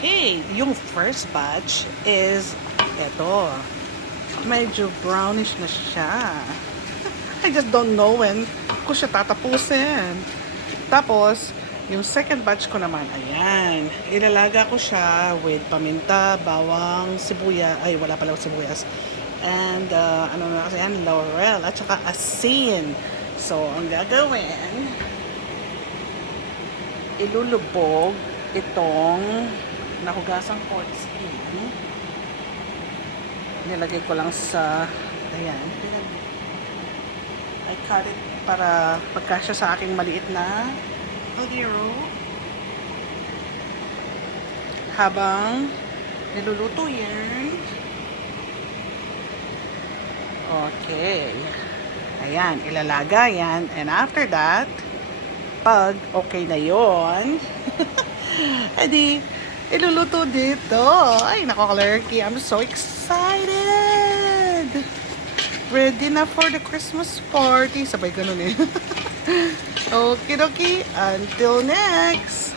Okay, yung first batch is eto. Medyo brownish na siya. I just don't know when ko siya tatapusin. Tapos, yung second batch ko naman, ayan. Ilalaga ko siya with paminta, bawang, sibuyas. Ay, wala pala sibuyas. And, ano na kasi yan, laurel. At saka asin. So, ang gagawin, ilulubog itong nahugasang pork skin. Nilagay ko lang sa, ayan. I cut it para pagkasya sa aking maliit na kaldero. Habang niluluto yan. Okay. Ayan, ilalaga yan. And after that, pag okay na yon, edi, iluluto dito. Ay, nako, Clerky, I'm so excited! Ready na for the Christmas party. Sabay ganun eh. Okay, until next!